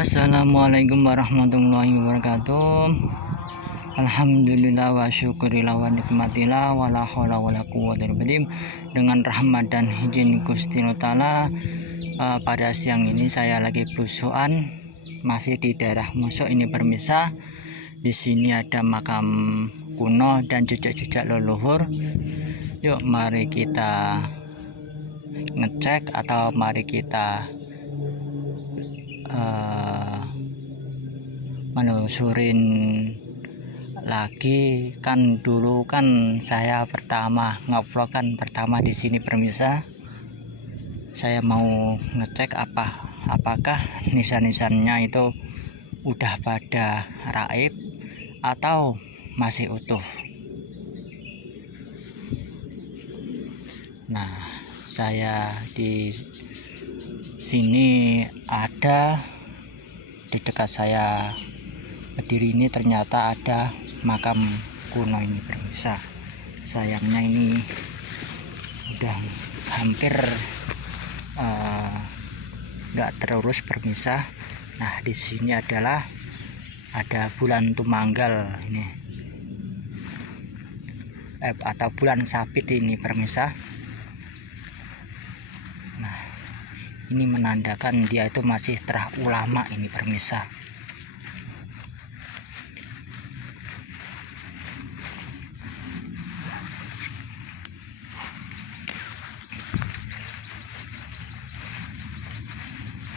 Assalamualaikum warahmatullahi wabarakatuh. Alhamdulillah wa syukurillah wa nikmatillah wa la haula wa la quwwata illa billah. Dengan rahmat dan izin Gusti Ta'ala, pada siang ini saya lagi belusukan masih di daerah Mosok ini permisa. Di sini ada makam kuno dan jejak-jejak leluhur. Yuk mari kita ngecek atau mari kita menelusurin lagi. Kan dulu kan saya pertama ngevlog pertama di sini permisa. Saya mau ngecek apakah nisan-nisannya itu udah pada raib atau masih utuh. Nah, saya di sini ada di dekat saya berdiri ini ternyata ada makam kuno ini permisa. Sayangnya ini udah hampir nggak terurus permisa. Nah, di sini adalah ada bulan Tumanggal ini atau bulan Sabit ini permisa. Nah, ini menandakan dia itu masih terah ulama ini permisa.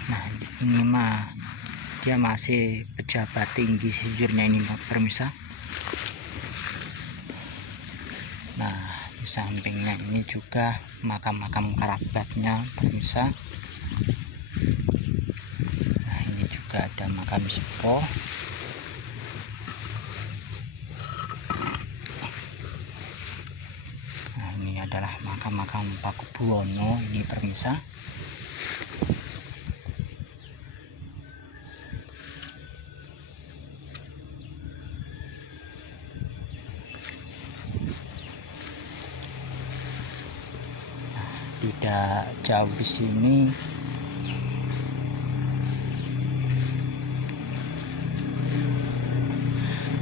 Nah, ini mah dia masih pejabat tinggi sejujurnya ini permisa. Nah, di sampingnya ini juga makam-makam kerabatnya permisa. Nah, ini juga ada makam sepuh. Nah, ini adalah makam-makam Pakubuwono ini permisa. Tidak jauh di sini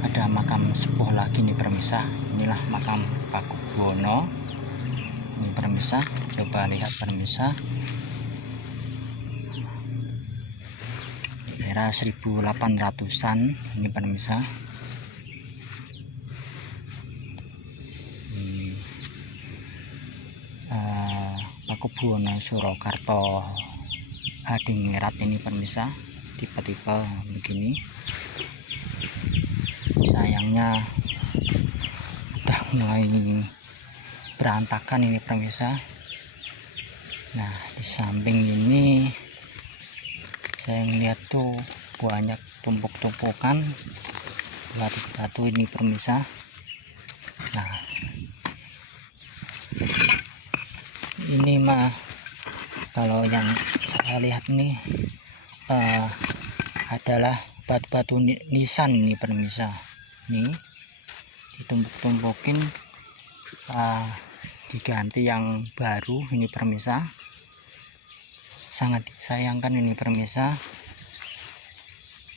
ada makam sepuh lagi nih permisa. Inilah makam Pakubuwono ini permisa. Coba lihat permisa, di era 1800-an ini permisa. Pakubuwono Surakarta Hadingrat ini permisa. Tipe-tipe begini. Sayangnya udah mulai berantakan ini permisa. Nah, di samping ini saya lihat tuh banyak tumpuk-tumpukan batu ini permisa. Nah, ini mah kalau yang saya lihat nih adalah batu-batu nisan ini permisa. Nih ditumpuk-tumpukin, diganti yang baru ini permisa. Sangat disayangkan ini permisa.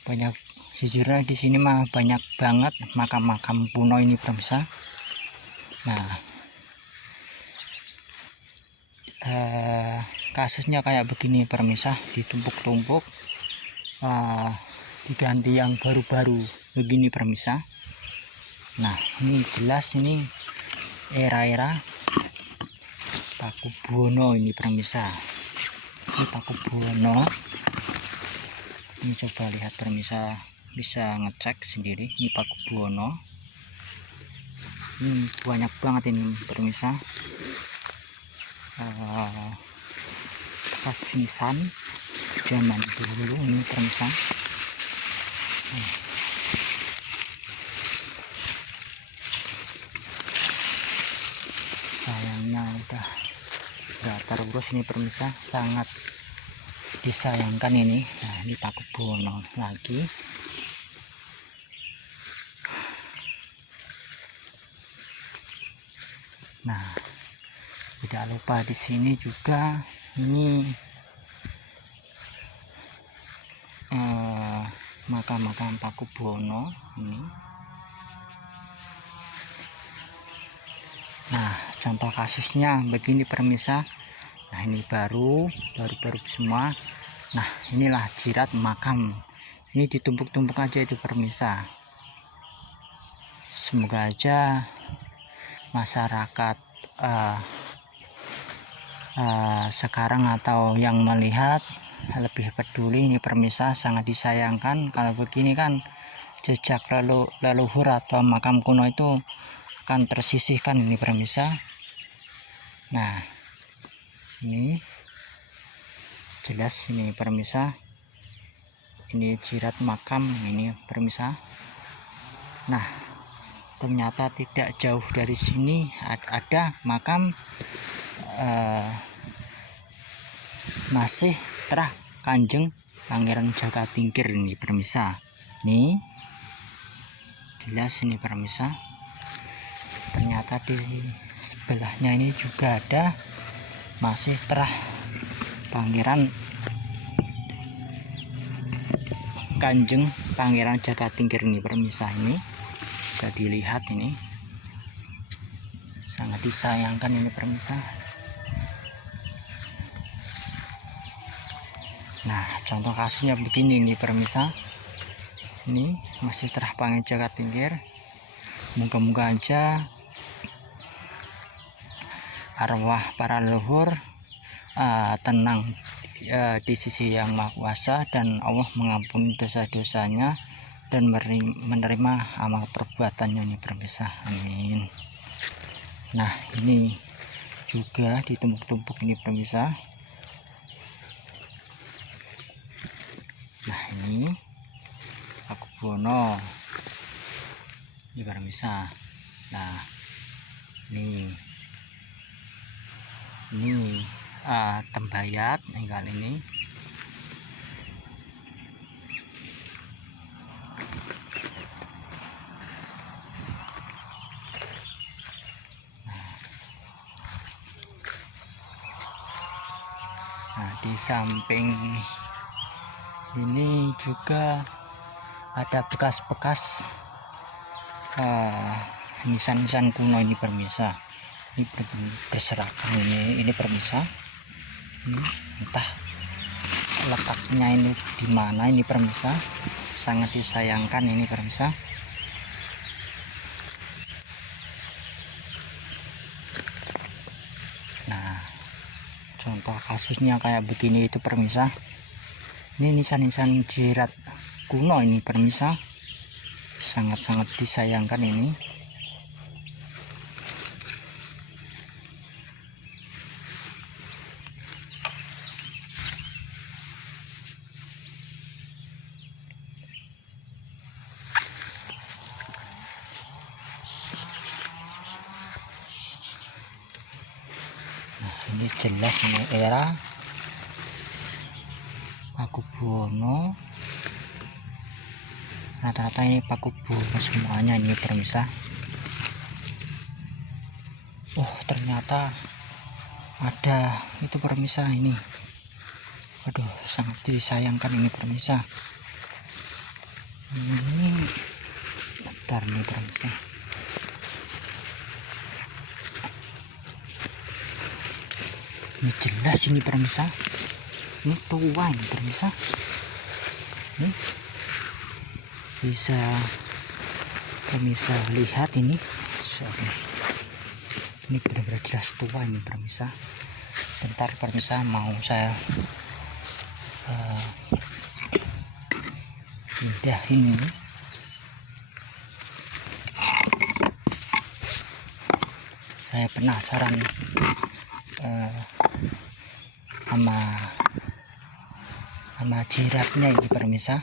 Banyak sejujurnya di sini mah banyak banget makam-makam kuno ini permisa. Nah, kasusnya kayak begini permisa, ditumpuk-tumpuk, diganti yang baru-baru begini permisa. Nah, ini jelas ini era-era Pakubuwono ini permisa. Ini Pakubuwono ini, coba lihat permisa, bisa ngecek sendiri. Ini Pakubuwono ini banyak banget ini permisa. Bekas nisan zaman dulu ini permisa. Sayangnya udah gak terurus ini permisa, sangat disayangkan ini. Nah, ini Pakubuwono lagi. Nah, tidak lupa di sini juga ini makam Pakubuwono ini. Nah, contoh kasusnya begini pemirsa. Nah, ini baru semua. Nah, inilah jirat makam. Ini ditumpuk-tumpuk aja itu pemirsa. Semoga aja masyarakat sekarang atau yang melihat lebih peduli ini pemirsa. Sangat disayangkan kalau begini kan jejak leluhur atau makam kuno itu akan tersisihkan ini pemirsa. Nah, ini jelas ini pemirsa, ini jirat makam ini pemirsa. Nah, ternyata tidak jauh dari sini ada makam masih terah Kanjeng Pangeran Jakatingkir ini pemirsa. Nih jelas ini pemirsa. Ternyata di sebelahnya ini juga ada masih terah Pangeran Kanjeng Pangeran Jakatingkir ini pemirsa. Ini bisa dilihat, ini sangat disayangkan ini pemirsa. Nah, contoh kasusnya begini nih pemirsa. Ini masih terah Pangeran Jakatingkir. Moga-moga aja arwah para leluhur tenang di sisi Yang Maha Kuasa, dan Allah mengampuni dosa-dosanya dan menerima amal perbuatannya ini pemirsa. Amin. Nah, ini juga ditumpuk-tumpuk ini pemirsa. Nah, ini Pakubuwono ini pemirsa. Nah, ini Tembayat nih kali ini. Nah, di samping ini juga ada bekas-bekas nisan-nisan kuno ini pemirsa. Ini berserakan ini pemirsa. Ini entah letaknya ini di mana ini pemirsa. Sangat disayangkan ini pemirsa. Nah, contoh kasusnya kayak begini itu pemirsa. Ini nisan-nisan jirat kuno ini pemirsa. Sangat-sangat disayangkan ini. Ini jelas ini era Pakubuwono. Rata-rata ini Pakubuwono semuanya ini pemirsa. Oh, ternyata ada itu pemirsa ini. Aduh, sangat disayangkan ini pemirsa. Ini bentar nih pemirsa. Ini jelas ini pemirsa. Ini tua ini pemirsa. Ini bisa pemirsa lihat ini. Ini benar-benar jelas tua ini pemirsa. Bentar pemirsa, mau saya pindahin ini. Saya penasaran sama jiratnya ini pemirsa.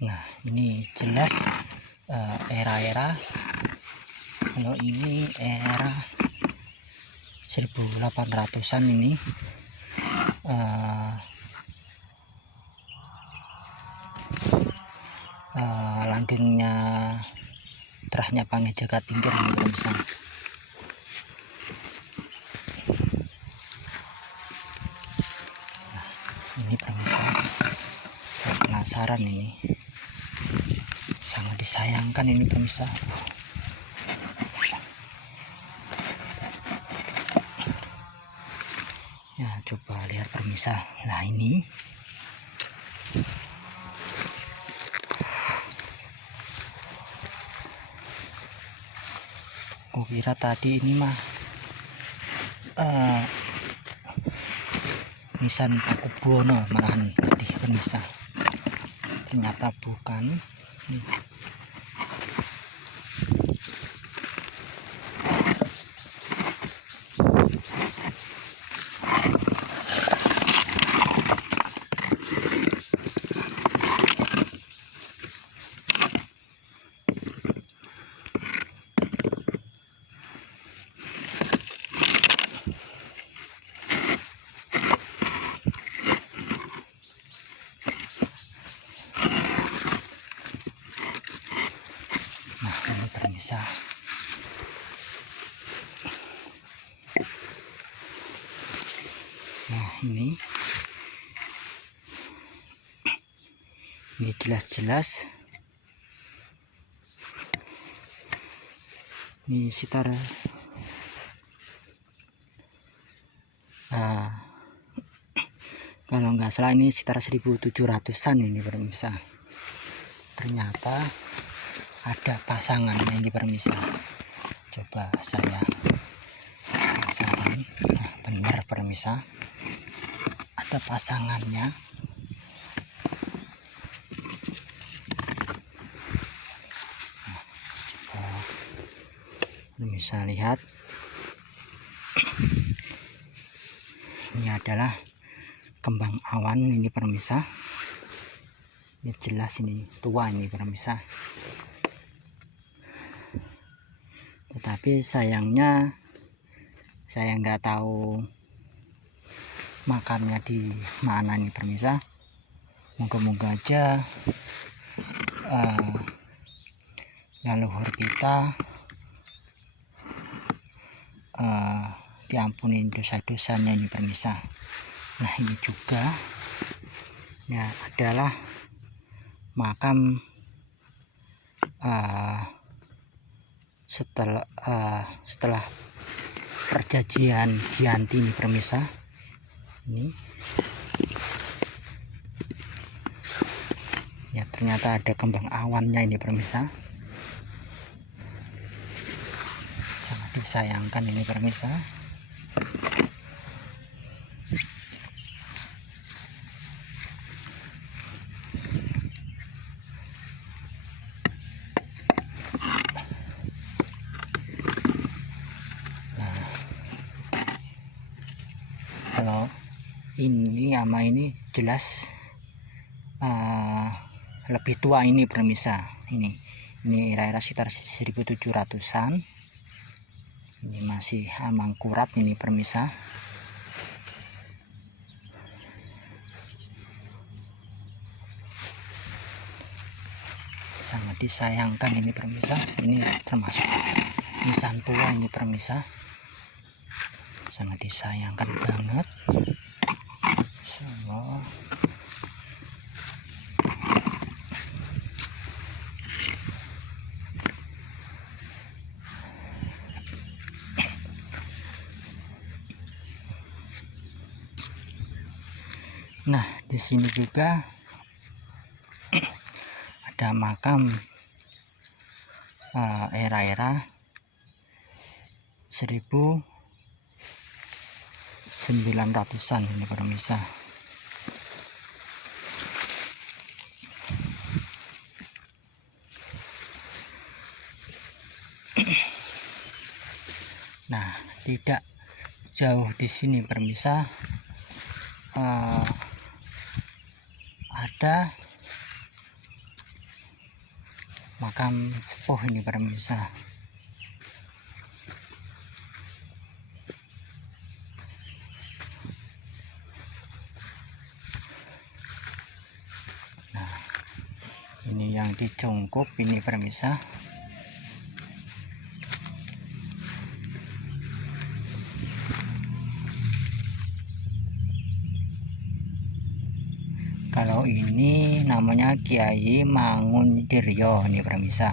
Nah, ini jelas era-era. Kalau ini era 1800-an ini. langgengnya terahnya Pange Jaga Tingkir ini pemirsa. Ini pemirsa, penasaran ini, sangat disayangkan ini pemirsa. Ya coba lihat pemirsa, nah ini kira tadi ini mah nisan Paku Buwono malahan tadi pemirsa, ternyata bukan. Nih. Nah ini pemirsa, nah ini jelas-jelas ini sekitar kalau nggak salah ini sekitar 1700-an ini pemirsa. Ternyata ada pasangannya ini pemirsa. Coba saya pasang. Nah, benar pemirsa, ada pasangannya. Nah, coba pemirsa lihat, ini adalah kembang awan ini pemirsa. Ini jelas ini tua ini pemirsa, tetapi sayangnya saya nggak tahu makamnya di mana nih pemirsa. Moga-moga aja leluhur kita diampuni dosa-dosanya ini pemirsa. Nah ini juga ya adalah makam setelah perjanjian Giyanti ini pemirsa. Ini ya ternyata ada kembang awannya ini pemirsa, sangat disayangkan ini pemirsa. Kalau ini sama ini jelas lebih tua ini pemirsa. Ini era-era sekitar 1700-an. Ini masih mangkurat ini pemirsa. Sangat disayangkan ini pemirsa. Ini termasuk nisan tua ini pemirsa. Sangat disayangkan banget. Insyaallah. Nah di sini juga ada makam era-era 1900-an ini pemirsa. Nah tidak jauh di sini pemirsa ada makam sepuh ini pemirsa. ini yang dicungkup ini permisa. Kalau ini namanya Kiai Mangundiryo ini permisa.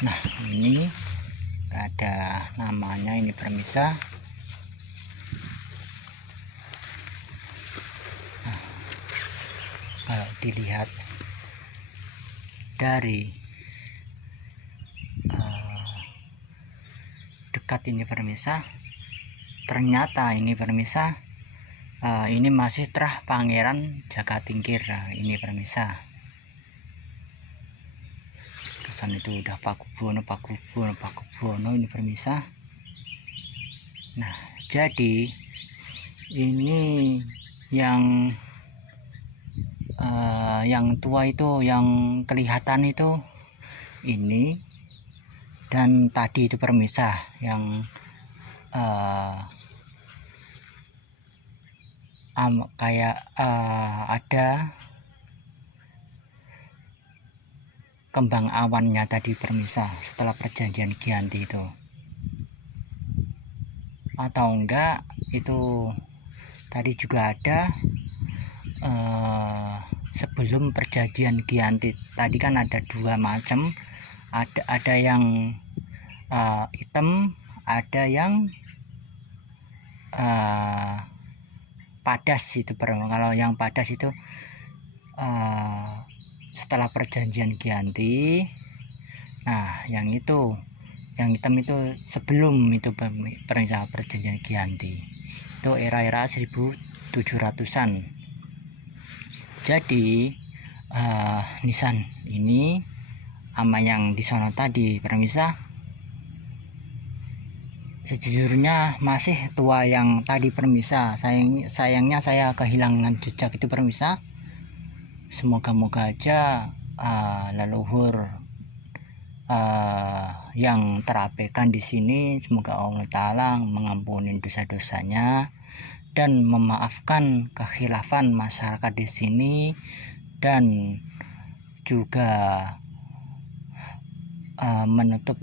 Nah ini ada namanya ini permisa. Nah, kalau dilihat dari dekat ini permisa, ternyata ini permisa ini masih terah Pangeran Jakatingkir. Nah, ini permisa. Terusan itu udah Pakubuwono ini permisa. Nah jadi ini yang tua itu, yang kelihatan itu ini, dan tadi itu permisa yang kayak ada kembang awannya tadi permisa setelah perjanjian Giyanti itu, atau enggak itu tadi juga ada sebelum perjanjian Giyanti tadi kan ada dua macam, ada yang hitam, ada yang padas itu. Kalau yang padas itu setelah perjanjian Giyanti. Nah yang itu, yang hitam itu sebelum itu perjanjian Giyanti, itu era-era 1700-an. Jadi nisan ini sama yang di sana tadi permisa, sejujurnya masih tua yang tadi permisa. Sayangnya saya kehilangan jejak itu permisa. Semoga-moga aja leluhur yang terabaikan di sini, semoga Allah Ta'ala mengampuni dosa-dosanya dan memaafkan kekhilafan masyarakat di sini, dan juga menutup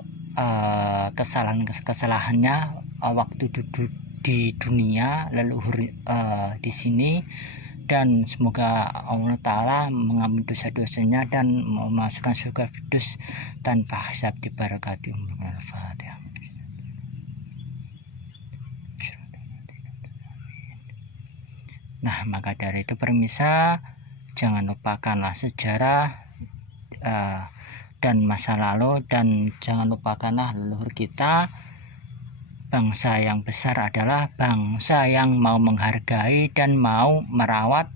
kesalahannya waktu duduk di dunia leluhur di sini, dan semoga Allah Ta'ala mengampuni dosa-dosanya dan memasukkan surga Firdaus tanpa hisab dibarakati. Al-Fatihah. Nah maka dari itu permisa, jangan lupakanlah sejarah dan masa lalu, dan jangan lupakanlah leluhur kita. Bangsa yang besar adalah bangsa yang mau menghargai dan mau merawat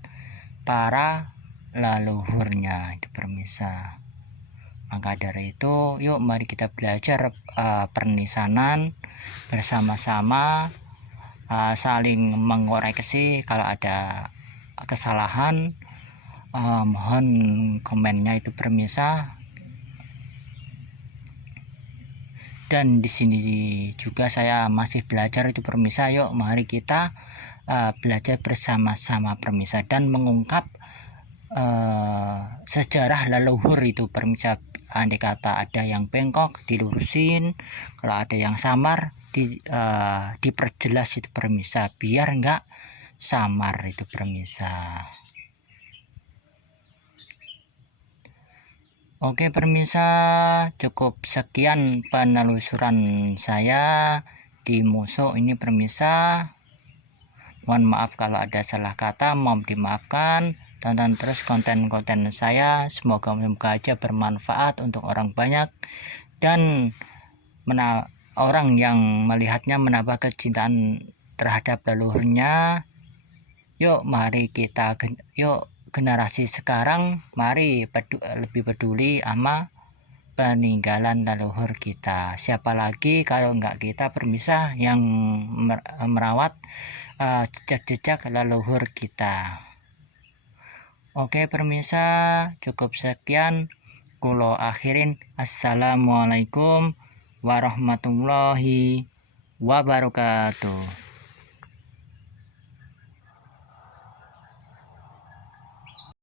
para leluhurnya itu permisa. Maka dari itu yuk mari kita belajar pernisanan bersama-sama, saling mengoreksi. Kalau ada kesalahan mohon komennya itu permisa. Dan di sini juga saya masih belajar itu permisa. Yuk mari kita belajar bersama-sama permisa dan mengungkap sejarah leluhur itu permisa. Andai kata ada yang bengkok dilurusin, kalau ada yang samar diperjelas itu permisa, biar enggak samar itu permisa. Oke permisa, cukup sekian penelusuran saya di Muso ini permisa. Mohon maaf kalau ada salah kata, mohon dimaafkan. Tonton terus konten-konten saya, semoga aja bermanfaat untuk orang banyak dan orang yang melihatnya menambah kecintaan terhadap leluhurnya. Yuk mari kita, yuk generasi sekarang mari lebih peduli sama peninggalan leluhur kita. Siapa lagi kalau enggak kita permisa yang merawat jejak-jejak leluhur kita. Oke permisa, cukup sekian. Kulo akhirin. Assalamualaikum warahmatullahi wabarakatuh.